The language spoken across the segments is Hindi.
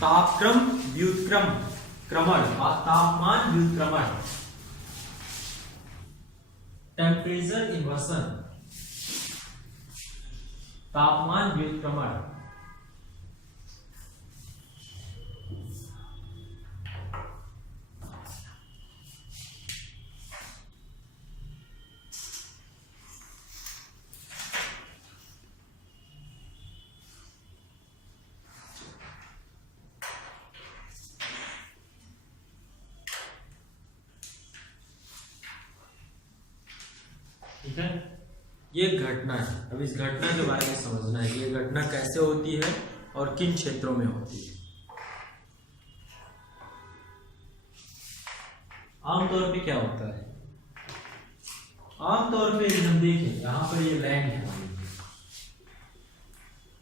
तापक्रम व्युत्क्रम क्रमण, तापमान व्युत्क्रमण, टेम्परेचर इन्वर्सन, तापमान व्युत्क्रमण। ठीक है, ये घटना है। अब इस घटना के बारे में समझना है, ये घटना कैसे होती है और किन क्षेत्रों में होती है। आमतौर पे क्या होता है, आमतौर पे यदि हम देखें, यहां पर ये लैंड है,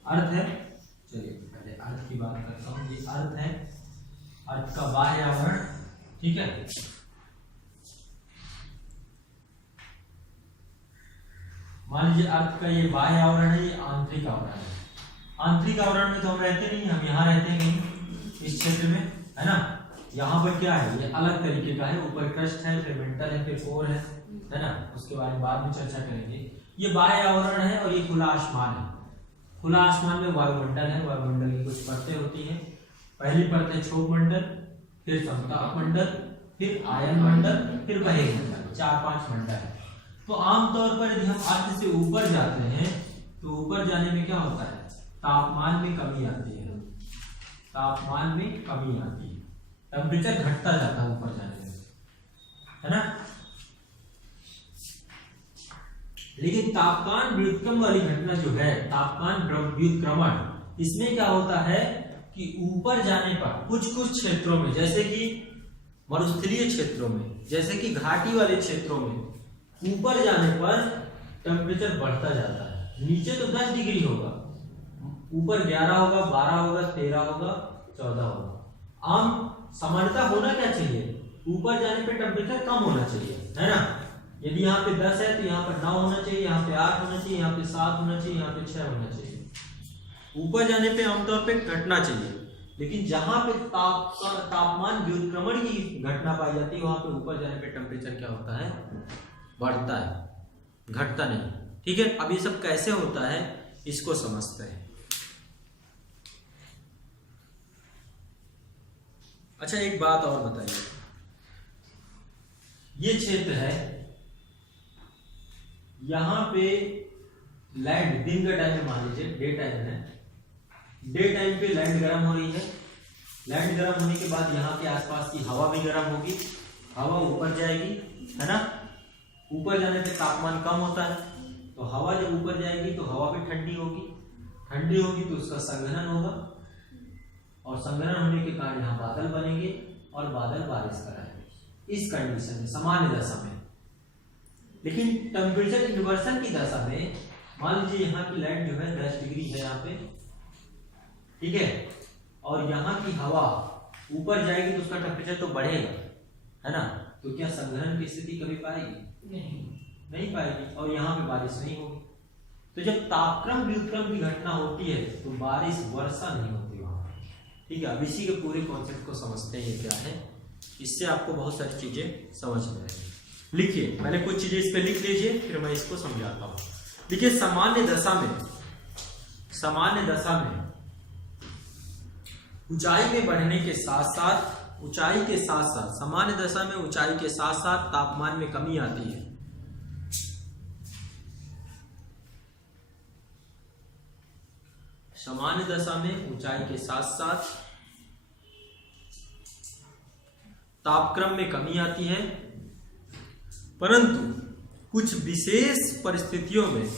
अर्थ है। चलिए पहले अर्थ की बात करता हूं। ये अर्थ है, अर्थ का बाह्य आवरण, ठीक है। मान लीजिए अर्थ का ये बाह्य आवरण है, ये आंतरिक आवरण है। आंतरिक आवरण में तो हम रहते नहीं, हम यहाँ रहते हैं कहीं इस क्षेत्र में, है ना। यहाँ पर क्या है, ये अलग तरीके का है, ऊपर क्रस्ट है, फिर मेंटल है, फिर कोर है ना। उसके बारे में बाद में चर्चा करेंगे। ये बाह्य आवरण है और ये खुला आसमान है। खुला आसमान में वायुमंडल है, वायुमंडल की कुछ परतें होती हैं। पहली परत है क्षोभ मंडल, फिर समताप मंडल, फिर आयन मंडल, फिर बहिर्मंडल मंडल, 4-5 मंडल है। तो आमतौर पर यदि हम अर्थ से ऊपर जाते हैं तो ऊपर जाने में क्या होता है, तापमान में कमी आती है, तापमान में कमी आती है, टेम्परेचर घटता जाता है ऊपर जाने में, है ना। लेकिन तापमान व्युत्क्रमण वाली घटना जो है, तापमान व्युत्क्रमण, इसमें क्या होता है कि ऊपर जाने पर कुछ कुछ क्षेत्रों में, जैसे कि मरुस्थलीय क्षेत्रों में, जैसे कि घाटी वाले क्षेत्रों में, ऊपर जाने पर टेम्परेचर बढ़ता जाता है। नीचे तो 10 डिग्री होगा, ऊपर 11 होगा, 12 होगा, 13 होगा, 14 होगा। आम सामान्यता होना क्या चाहिए, ऊपर जाने पे टेम्परेचर कम होना चाहिए, है ना। यदि यहाँ पे 10 है तो यहाँ पर 9 होना चाहिए, यहाँ पे 8 होना चाहिए, यहाँ पे 7 होना चाहिए, यहाँ पे 6 होना चाहिए। ऊपर जाने पे आमतौर पे घटना चाहिए। लेकिन जहां पे तापमान व्युत्क्रमण की घटना पाई जाती है, वहां पे ऊपर जाने पे टेम्परेचर क्या होता है, बढ़ता है, घटता नहीं। ठीक है, अब ये सब कैसे होता है इसको समझते हैं। अच्छा एक बात और बताइए, ये क्षेत्र है, यहां पे लैंड दिन का टाइम है, मान लीजिए डे टाइम है, डे टाइम पे लैंड गर्म हो रही है। लैंड गर्म होने के बाद यहाँ के आसपास की हवा भी गर्म होगी, हवा ऊपर जाएगी, है ना। ऊपर जाने पे तापमान कम होता है, तो हवा जब ऊपर जाएगी तो हवा भी ठंडी होगी, ठंडी होगी तो उसका संघनन होगा, और संघनन होने के कारण यहाँ बादल बनेंगे और बादल बारिश कराएंगे। इस कंडीशन में, सामान्य दशा में। लेकिन टेम्परेचर इन्वर्सन की दशा में, मान लीजिए यहाँ की लैंड जो है 10 डिग्री है यहाँ पे, ठीक है, और यहाँ की हवा ऊपर जाएगी तो उसका टेम्परेचर तो बढ़ेगा, है ना। तो क्या संघनन की स्थिति कभी पाएगी, नहीं पाएगी, और यहाँ पे बारिश नहीं होगी। तो जब तापक्रम व्युत्क्रमण की घटना होती है तो बारिश, वर्षा नहीं होती वहां, ठीक है। अब इसी के पूरे कॉन्सेप्ट को समझते हैं, ये क्या है, इससे आपको बहुत सारी चीजें समझ में आएगी। लिखिए, पहले कुछ चीजें इस पे लिख लीजिए, फिर मैं इसको समझाता हूँ। देखिए, सामान्य दशा में ऊंचाई में बढ़ने के साथ साथ, सामान्य दशा में ऊंचाई के साथ साथ तापमान में कमी आती है। सामान्य दशा में ऊंचाई के साथ साथ तापक्रम में कमी आती है, परंतु कुछ विशेष परिस्थितियों में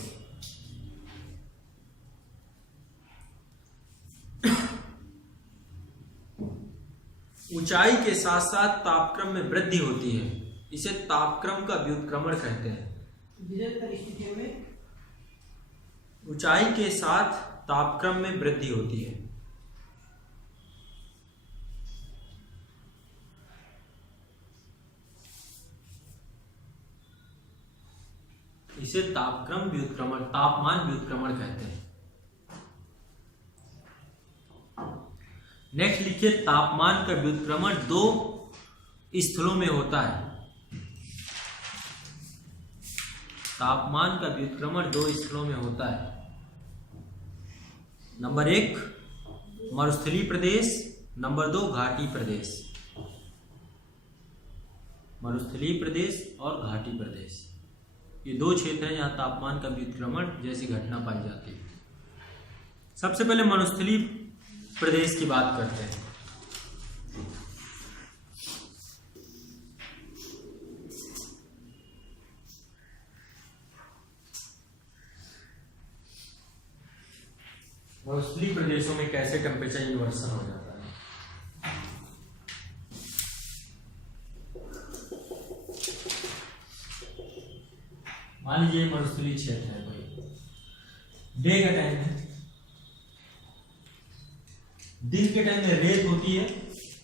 ऊंचाई के साथ साथ तापक्रम में वृद्धि होती है। इसे तापक्रम का व्युत्क्रमण कहते हैं। विशेष परिस्थितियों में ऊंचाई के साथ तापक्रम में वृद्धि होती है। इसे तापक्रम व्युत्क्रमण, तापमान व्युत्क्रमण कहते हैं। नेक्स्ट लिखिए तापमान का व्युत्क्रमण 2 स्थलों में होता है। तापमान का व्युत्क्रमण 2 स्थलों में होता है। नंबर 1 मरुस्थलीय प्रदेश, नंबर 2 घाटी प्रदेश। मरुस्थलीय प्रदेश और घाटी प्रदेश, ये 2 क्षेत्र हैं जहां तापमान का व्युत्क्रमण जैसी घटना पाई जाती है। सबसे पहले मरुस्थलीय प्रदेश की बात करते हैं। मरुस्थलीय प्रदेशों में कैसे टेम्परेचर इन्वर्सन हो जाता है। मान लीजिए मरुस्थलीय क्षेत्र है कोई, डे का टाइम है, दिन के टाइम में रेत होती है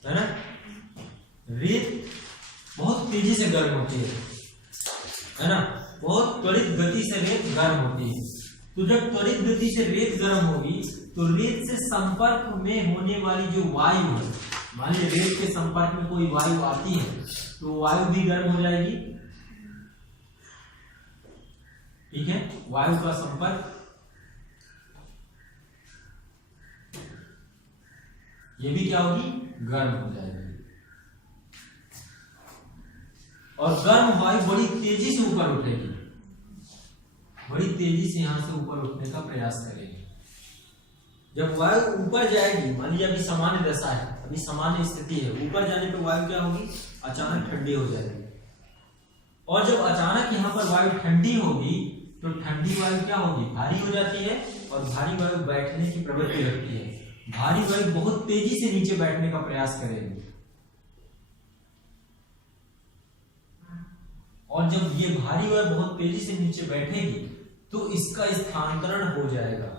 ना। रेत बहुत तेजी से गर्म होती है ना, बहुत त्वरित गति से रेत गर्म होती है। तो जब त्वरित गति से रेत गर्म होगी तो रेत से संपर्क में होने वाली जो वायु है, मान लीजिए रेत के संपर्क में कोई वायु आती है तो वायु भी गर्म हो जाएगी। ठीक है, वायु का संपर्क, ये भी क्या होगी, गर्म हो जाएगी। और गर्म वायु बड़ी तेजी से ऊपर उठेगी, बड़ी तेजी से यहां से ऊपर उठने का प्रयास करेगी। जब वायु ऊपर जाएगी, मान लीजिए अभी सामान्य दशा है, अभी सामान्य स्थिति है, ऊपर जाने पर वायु क्या होगी, अचानक ठंडी हो जाएगी। और जब अचानक यहाँ पर वायु ठंडी होगी तो ठंडी वायु क्या होगी, भारी हो जाती है। और भारी वायु बैठने की प्रवृत्ति रखती है। भारी वायु बहुत तेजी से नीचे बैठने का प्रयास करेगी। और जब ये भारी वायु बहुत तेजी से नीचे बैठेगी तो इसका स्थानांतरण हो जाएगा।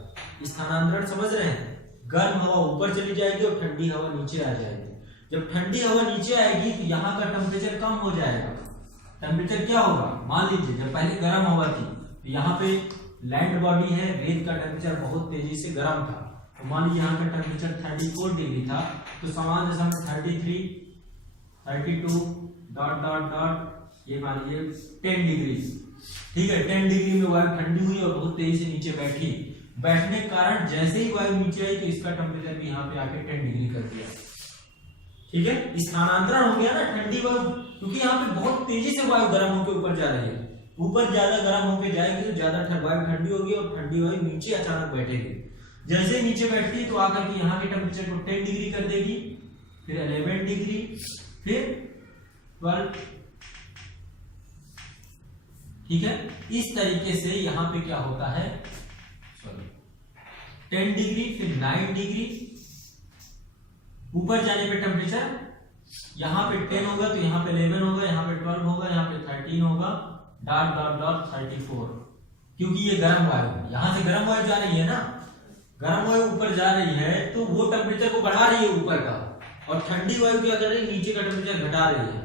स्थानांतरण समझ रहे हैं, गर्म हवा ऊपर चली जाएगी और ठंडी हवा नीचे आ जाएगी। जब ठंडी हवा नीचे आएगी तो यहाँ का टेम्परेचर कम हो जाएगा। टेम्परेचर क्या होगा, मान लीजिए जब पहले गर्म हवा थी तो यहाँ पे लैंड बॉडी है, रेत का टेम्परेचर बहुत तेजी से गर्म था। तो मान लीजिए यहाँ का टेम्परेचर 34 डिग्री था, तो समान दशा में 33, 32 डॉट डॉट डॉट, ये मान लीजिए 10 डिग्री। ठीक है, 10 डिग्री में वायु ठंडी हुई और बहुत तेजी से नीचे बैठी। बैठने के कारण जैसे ही वायु नीचे आई तो इसका टेम्परेचर भी यहाँ पे आके 10 डिग्री कर दिया। ठीक है, स्थानांतरण हो गया ना ठंडी वायु, क्योंकि यहाँ पे बहुत तेजी से वायु गर्म होकर ऊपर जा रही है। ऊपर ज्यादा गर्म होकर जाएगी तो ज्यादा वायु ठंडी होगी और ठंडी वायु नीचे अचानक बैठेगी। जैसे नीचे बैठती है तो आकर के यहाँ के टेम्परेचर को 10 डिग्री कर देगी, फिर 11 डिग्री, फिर 12। ठीक है, इस तरीके से यहाँ पे क्या होता है, 10 डिग्री, फिर 9 डिग्री, ऊपर जाने पे टेम्परेचर यहाँ पे 10 होगा तो यहाँ पे 11 होगा, यहाँ पे 12 होगा, यहाँ पे 13 होगा, डॉट डॉट डॉट 34। क्योंकि ये गर्म वायु, यहाँ से गर्म वायु जा रही है ना, गर्म वायु ऊपर जा रही है तो वो टेम्परेचर को बढ़ा रही है ऊपर का, और ठंडी वायु क्या कर रही है, नीचे का टेम्परेचर घटा रही है।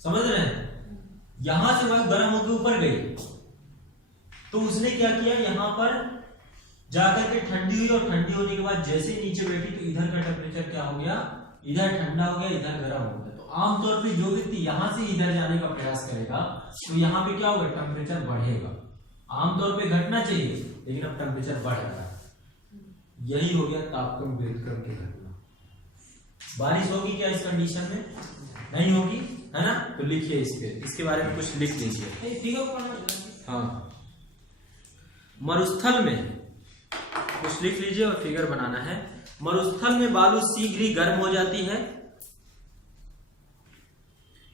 समझ रहे हैं, यहां से वायु गर्म होकर ऊपर गई तो उसने क्या किया, यहां पर जाकर के ठंडी हुई, और ठंडी होने के बाद जैसे नीचे बैठी तो इधर का टेम्परेचर क्या हो गया, इधर ठंडा हो गया, इधर गर्म हो गया। तो आमतौर पे जो व्यक्ति यहां से इधर जाने का प्रयास करेगा तो यहाँ पे क्या होगा, टेम्परेचर बढ़ेगा। आमतौर पे घटना चाहिए लेकिन अब टेम्परेचर बढ़ रहा है। यही हो गया तापक्रम व्युत्क्रम की घटना। बारिश होगी क्या इस कंडीशन में, नहीं होगी, है ना। तो लिखिए इसके बारे में कुछ लिख लीजिए। हाँ, मरुस्थल में कुछ लिख लीजिए और फिगर बनाना है। मरुस्थल में बालू शीघ्र ही गर्म हो जाती है।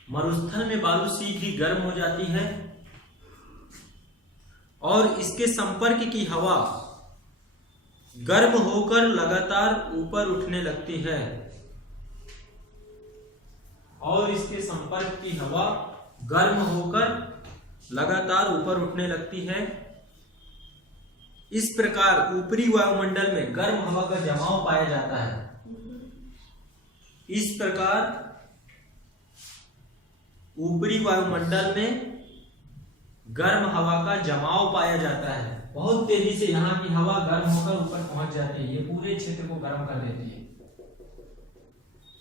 मरुस्थल में बालू शीघ्र ही गर्म हो जाती है और इसके संपर्क की हवा गर्म होकर लगातार ऊपर उठने लगती है। और इसके संपर्क की हवा गर्म होकर लगातार ऊपर उठने लगती है। इस प्रकार ऊपरी वायुमंडल में गर्म हवा का जमाव पाया जाता है। इस प्रकार ऊपरी वायुमंडल में गर्म हवा का जमाव पाया जाता है। बहुत तेजी से यहाँ की हवा गर्म होकर ऊपर पहुंच जाती है, ये पूरे क्षेत्र को गर्म कर देती है।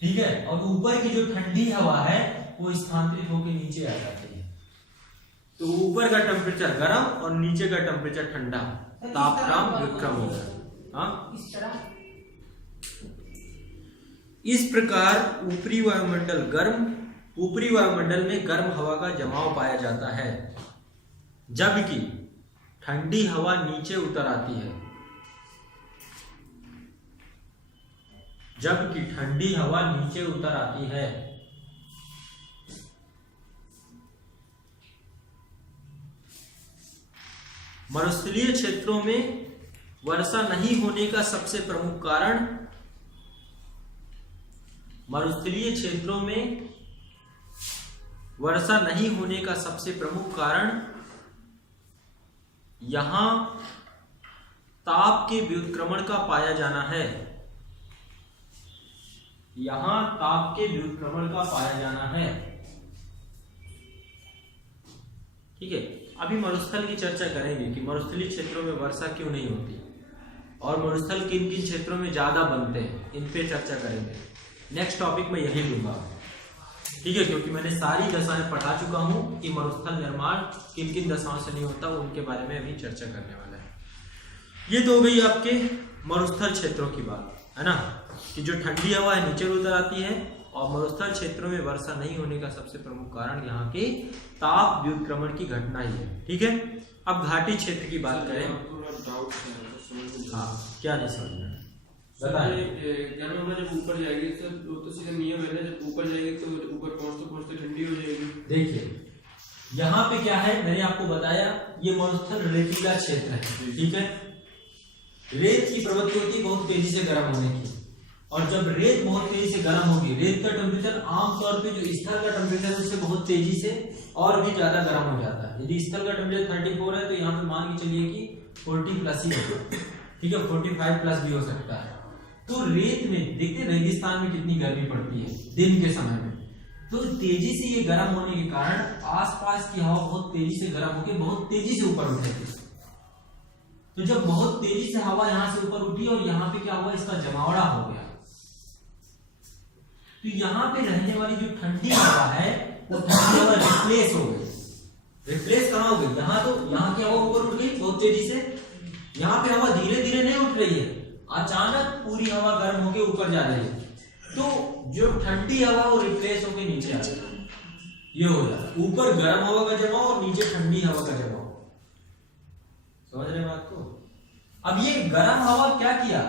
ठीक है, और ऊपर की जो ठंडी हवा है वो स्थानांतरित होकर नीचे आ जाती है। तो ऊपर का टेम्परेचर गर्म और नीचे का टेम्परेचर ठंडा, तापक्रम व्युत्क्रम होगा। हाँ, इस तरह इस प्रकार ऊपरी वायुमंडल में गर्म हवा का जमाव पाया जाता है, जबकि ठंडी हवा नीचे उतर आती है। जबकि ठंडी हवा नीचे उतर आती है। मरुस्थलीय क्षेत्रों में वर्षा नहीं होने का सबसे प्रमुख कारण मरुस्थलीय क्षेत्रों में वर्षा नहीं होने का सबसे प्रमुख कारण यहां ताप के व्युत्क्रमण का पाया जाना है। यहां ताप के व्युत्क्रमण का पाया जाना है। ठीक है, अभी मरुस्थल की चर्चा करेंगे कि मरुस्थलीय क्षेत्रों में वर्षा क्यों नहीं होती और मरुस्थल किन किन क्षेत्रों में ज्यादा बनते हैं, इन पे चर्चा करेंगे। नेक्स्ट टॉपिक में यही लूंगा, ठीक है, क्योंकि मैंने सारी दशाएं पढ़ा चुका हूं कि मरुस्थल निर्माण किन किन दशाओं से नहीं होता, उनके बारे में अभी चर्चा करने वाला है। ये तो हो गई आपके मरुस्थल क्षेत्रों की बात, है ना, कि जो ठंडी हवा है नीचे उतर आती है और मरुस्थल क्षेत्रों में वर्षा नहीं होने का सबसे प्रमुख कारण यहाँ के ताप व्युत्क्रमण की घटना ही है। ठीक है, अब घाटी क्षेत्र की बात करें। हाँ, क्या नहीं समझ में गर्म हवा जब ऊपर जाएगी तो सीधा नियम है ना, जब ऊपर जाएगी तो ऊपर पहुंचते पहुंचते ठंडी हो जाएगी। देखिए यहाँ पे क्या है, मैंने आपको बताया ये मरुस्थल रेतीला क्षेत्र है। ठीक है, रेत की प्रवृत्ति होती है बहुत तेजी से गर्म होने की, और जब रेत बहुत तेजी से गर्म होगी, रेत का टेम्परेचर आमतौर पे जो स्थल का टेम्परेचर है उससे बहुत तेजी से और भी ज्यादा गर्म हो जाता है। यदि स्थल का टेम्परेचर 34 है तो यहाँ पे मान के चलिए कि 40 प्लस ही होगा। ठीक है, 45 प्लस भी हो सकता है। तो रेत में देखते रेगिस्तान में कितनी गर्मी पड़ती है दिन के समय में, तो तेजी से ये गर्म होने के कारण आसपास की हवा बहुत तेजी से गर्म होकर बहुत तेजी से ऊपर उठेगी। तो जब बहुत तेजी से हवा यहां से ऊपर उठी और यहाँ पे क्या हुआ, इसका जमावड़ा हो गया, तो यहाँ पे रहने वाली जो ठंडी हवा है वो ठंडी हवा रिप्लेस हो गई। रिप्लेस कहाँ हो गई, यहाँ तो यहाँ की हवा ऊपर उठ गई बहुत तेजी से, यहाँ पे हवा धीरे धीरे नहीं उठ रही है, अचानक पूरी हवा गर्म होके ऊपर जा रही है। तो जो ठंडी हवा वो रिप्लेस होके नीचे आ रही, ये हो जाता है ऊपर गर्म हवा का जमाव और नीचे ठंडी हवा का जमाव। समझ रहे बात को? अब ये गर्म हवा क्या किया,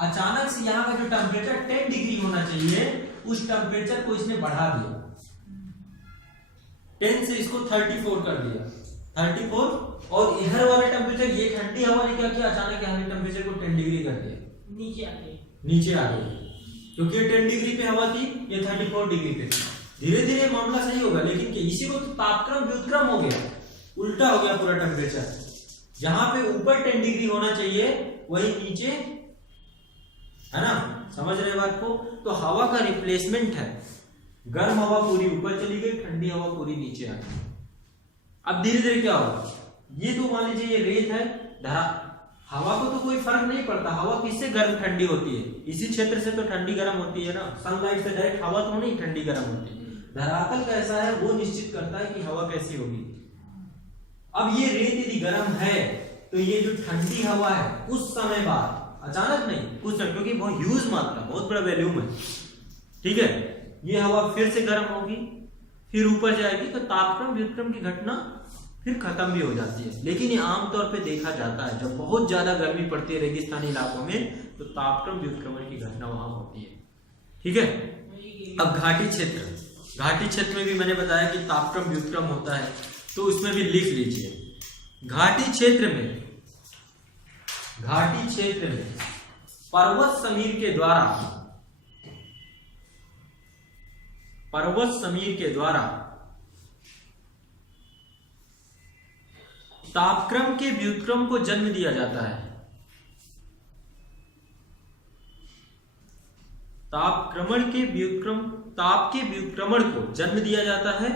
अचानक से यहाँ का जो टेम्परेचर 10 डिग्री होना चाहिए उस टेम्परेचर को इसने बढ़ा दिया, 10 से इसको 34 कर दिया, 34, और इधर वाला टेम्परेचर ये ठंडी हवा ने क्या किया, अचानक यहाँ के टेम्परेचर को 10 डिग्री कर दिया, नीचे आ गए, नीचे आ गई, क्योंकि ये 10 डिग्री पे हवा थी, ये 34 डिग्री पे। धीरे धीरे मामला सही होगा, लेकिन इसी को तो तापक्रम व्युत्क्रम हो गया, उल्टा हो गया पूरा टेम्परेचर। जहां पे ऊपर 10 डिग्री होना चाहिए वही नीचे, है ना, समझ रहे बात को? तो हवा का रिप्लेसमेंट है, गर्म हवा पूरी ऊपर चली गई, ठंडी हवा पूरी नीचे आ गई। अब धीरे धीरे क्या होगा, ये तो मान लीजिए ये रेत है, धरा हवा को तो कोई फर्क नहीं पड़ता, हवा किससे गर्म ठंडी होती है, इसी क्षेत्र से तो ठंडी गर्म होती है ना, सनलाइट से डायरेक्ट हवा तो नहीं ठंडी गर्म होती। धरातल कैसा है वो निश्चित करता है कि हवा कैसी होगी। अब ये रेत यदि गर्म है तो ये जो ठंडी हवा है कुछ समय बाद, अचानक नहीं, कुछ समय, क्योंकि बहुत ह्यूज मात्रा, बहुत बड़ा वॉल्यूम है, ठीक है, ये हवा फिर से गर्म होगी, फिर ऊपर जाएगी, तो तापक्रम व्युत्क्रम की घटना फिर खत्म भी हो जाती है। लेकिन ये आमतौर पे देखा जाता है जब बहुत ज्यादा गर्मी पड़ती है रेगिस्तानी इलाकों में, तो तापक्रम व्युत्क्रमण की घटना वहां होती है। ठीक है, अब घाटी क्षेत्र, घाटी क्षेत्र में भी मैंने बताया कि तापक्रम व्युत्क्रम होता है, तो उसमें भी लिख लीजिए। घाटी क्षेत्र में पर्वत समीर के द्वारा तापक्रम के व्युत्क्रम को जन्म दिया जाता है। ताप के व्युत्क्रमण को जन्म दिया जाता है।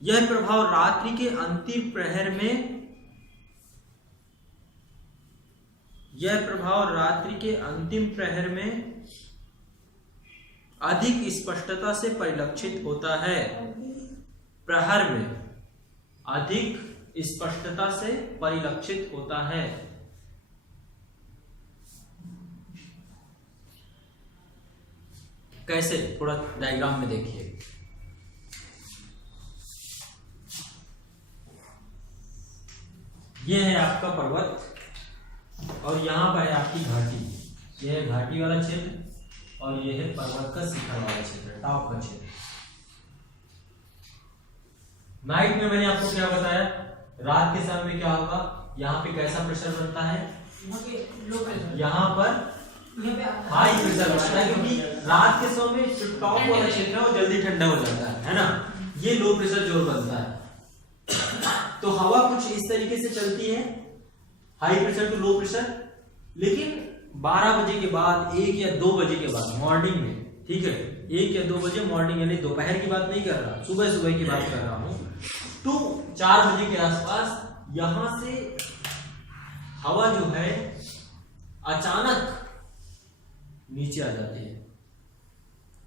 यह प्रभाव रात्रि के अंतिम प्रहर में अधिक स्पष्टता से परिलक्षित होता है। प्रहर में अधिक स्पष्टता से परिलक्षित होता है। कैसे, थोड़ा डायग्राम में देखिए। ये है आपका पर्वत और यहाँ पर है आपकी घाटी। ये है घाटी वाला क्षेत्र और ये है पर्वत का शिखर वाला क्षेत्र, टॉप का क्षेत्र। नाइट में मैंने आपको क्या बताया, रात के समय में क्या होगा, यहाँ पे कैसा प्रेशर बनता है, यहाँ पर हाई प्रेशर बनता है, क्योंकि रात के समय में जो टॉप वाला क्षेत्र है वो जल्दी ठंडा हो जाता है ना। ये लो प्रेशर जोन बनता है। तो हवा कुछ इस तरीके से चलती है, high pressure to low pressure, लेकिन 12 बजे के बाद, 1 या 2 बजे के बाद मॉर्निंग में, ठीक है, 1 या 2 बजे मॉर्निंग, यानी दोपहर की बात नहीं कर रहा, सुबह सुबह की बात कर रहा हूं, तो 4 बजे के आसपास यहां से हवा जो है अचानक नीचे आ जाती है।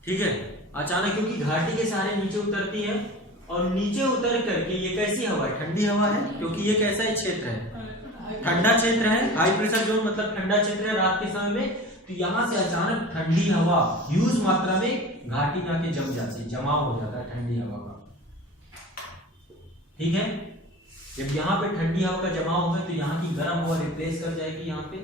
ठीक है, अचानक, क्योंकि घाटी के सहारे नीचे उतरती है और नीचे उतर करके ये कैसी हवा है, ठंडी हवा है, क्योंकि ये कैसा है क्षेत्र है, ठंडा क्षेत्र है, हाई प्रेशर जोन मतलब ठंडा क्षेत्र है रात के समय में। तो यहां से अचानक ठंडी हवा ह्यूज मात्रा में घाटी में आके जम जाती है, जमाव हो जाता है ठंडी हवा का। ठीक है, जब यहाँ पे ठंडी हवा का जमाव होगा तो यहाँ की गर्म हवा रिप्लेस कर जाएगी यहाँ पे।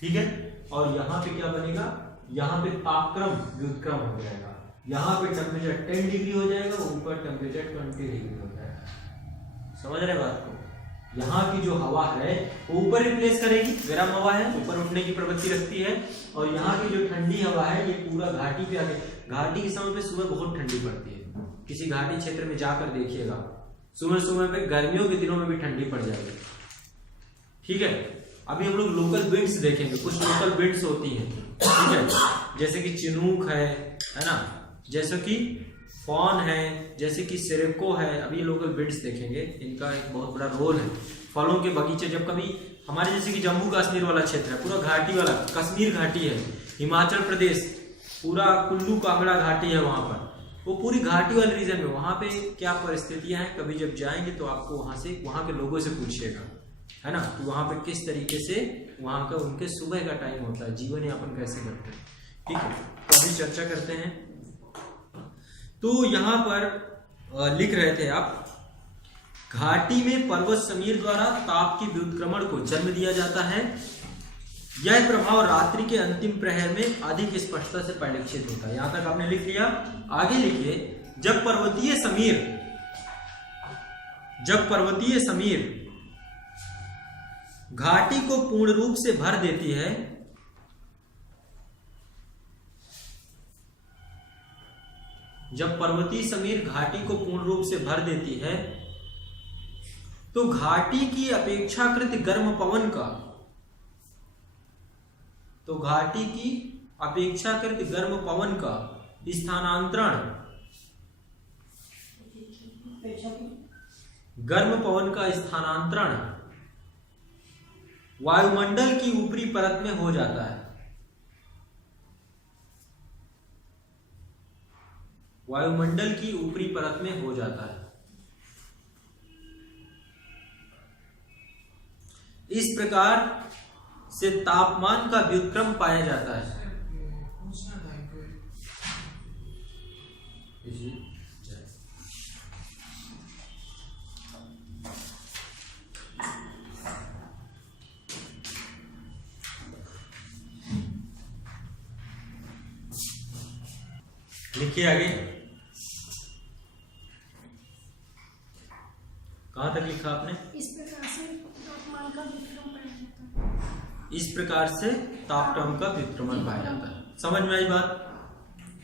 ठीक है, और यहाँ पे क्या बनेगा, यहाँ पे तापक्रम व्युत्क्रम हो जाएगा, यहाँ पे टेम्परेचर 10 डिग्री हो जाएगा, ऊपर टेम्परेचर 20 डिग्री हो जाएगा। समझ रहे बात को? यहाँ की जो हवा है वो ऊपर रिप्लेस करेगी, गर्म हवा है, ऊपर उठने की प्रवृत्ति रखती है, और यहाँ की जो ठंडी हवा है ये पूरा घाटी पे आके, घाटी के समय पे सुबह बहुत ठंडी पड़ती है, किसी घाटी क्षेत्र में जाकर देखिएगा, सुबह सुबह में गर्मियों के दिनों में भी ठंडी पड़ जाएगी। ठीक है, अभी हम लोग लोकल विंड्स देखेंगे, कुछ लोकल विंड्स होती हैं, ठीक है, जैसे कि चिनूक है ना, जैसे कि फॉन है, जैसे कि सिरको है। अभी लोकल विंड्स देखेंगे, इनका एक बहुत बड़ा रोल है। फलों के बगीचे, जब कभी हमारे जैसे कि जम्मू कश्मीर वाला क्षेत्र है, पूरा घाटी वाला, कश्मीर घाटी है, हिमाचल प्रदेश पूरा कुल्लू कांगड़ा घाटी है, वहां पर वो पूरी घाटी वाले रीजन में, वहां पे क्या परिस्थितियां हैं, कभी जब जाएंगे तो आपको वहां के लोगों से पूछिएगा, है ना, कि वहां पे किस तरीके से वहां का उनके सुबह का टाइम होता है, जीवन यापन कैसे करते हैं। ठीक है, तो अभी चर्चा करते हैं। तो यहां पर लिख रहे थे आप, घाटी में पर्वत समीर द्वारा ताप के व्युत्क्रमण को जन्म दिया जाता है। यह प्रभाव रात्रि के अंतिम प्रहर में अधिक स्पष्टता से परिलक्षित होता है। यहां तक आपने लिख लिया, आगे लिखिए, जब पर्वतीय समीर घाटी को पूर्ण रूप से भर देती है, जब पर्वतीय समीर घाटी को पूर्ण रूप से भर देती है तो घाटी की अपेक्षाकृत गर्म पवन का, तो घाटी की अपेक्षाकृत गर्म पवन का स्थानांतरण, गर्म पवन का स्थानांतरण वायुमंडल की ऊपरी परत में हो जाता है। वायुमंडल की ऊपरी परत में हो जाता है। इस प्रकार से तापमान का व्युत्क्रम पाया जाता है। लिखिए आगे, कहां तक लिखा आपने? इस प्रकार से तापमान का व्युत्क्रमण पाया जाता है। इस प्रकार से तापक्रम का व्युत्क्रमण पाया जाता है। समझ में आई बात?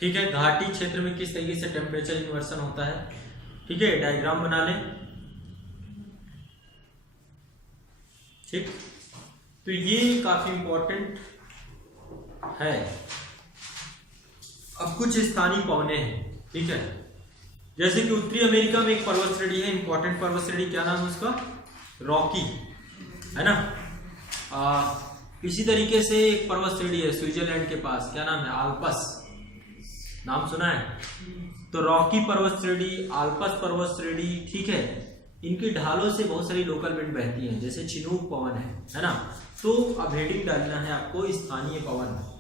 ठीक है, घाटी क्षेत्र में किस तरीके से टेम्परेचर इन्वर्सन होता है। ठीक है, डायग्राम बना लें। ठीक, तो ये काफी इंपॉर्टेंट है। अब कुछ स्थानीय पवने हैं, ठीक है, जैसे कि उत्तरी अमेरिका में एक पर्वत श्रेणी है, इंपॉर्टेंट पर्वत श्रेणी, क्या नाम है उसका? रॉकी, है ना। इसी तरीके से एक पर्वत श्रेणी है स्विट्जरलैंड के पास, क्या नाम है? आल्प्स। नाम सुना है? तो रॉकी पर्वत श्रेणी, आल्पस पर्वत श्रेणी, ठीक है, इनकी ढालों से बहुत सारी लोकल विंड बहती हैं, जैसे चिनूक पवन है ना। तो अब हेडिंग डालना है आपको स्थानीय पवन।